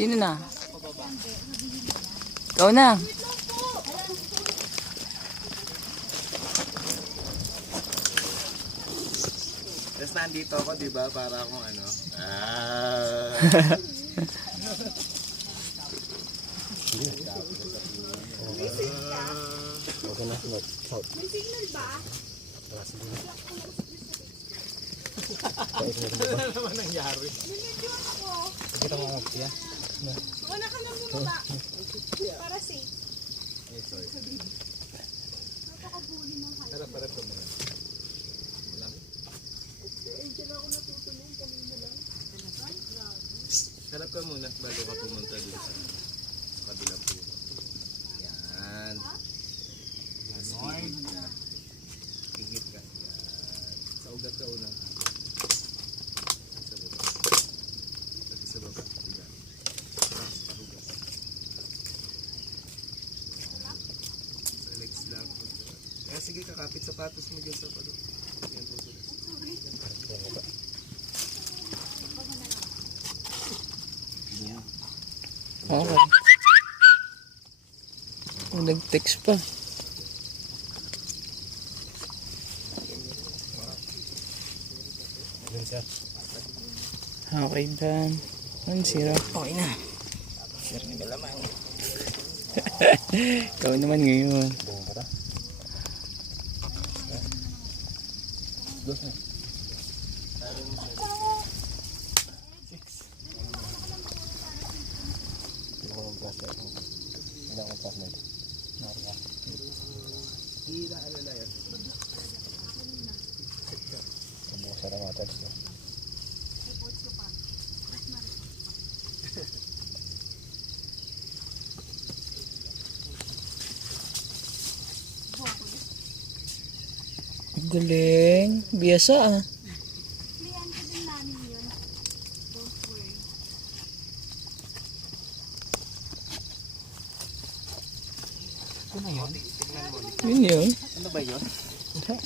Sino na? Ikaw na. Tapos nandito ako, di ba? Para akong ano. May signal ba? Ano naman nangyari? Binidyoan ako. Kita mo ang siya. Wala ka nang bumaba. Para safe. Ay, sorry. Napakabuli ng height. Harap ko muna. Diyan ako natutulong kanina lang. Harap ka muna bago ka pumunta dun sa kabilang puno. Yan. Ganon. Higit ka. Yan. Sa ugat ka unang. Sa baba. Pati sa baba. Diba? Sa ugat. Sa legs lang. Kaya sige, kakapit sapatos mo dyan sa palo. Yan po sila. Okay. Nag-text pa. Dun siya. Okay, Dan. 1-0. Okay na. Sir ni Galamang. Ikaw naman ngayon. Buong ka ta. Dos na. Wala akong flashlight. Nariya. Hindi na alala yan. Kabukas na mga touch. Galing. Biasa ah. Kliyente din namin yun. Don't worry. Ito na yun. Tignan mo. Yun yun. Ano ba yun?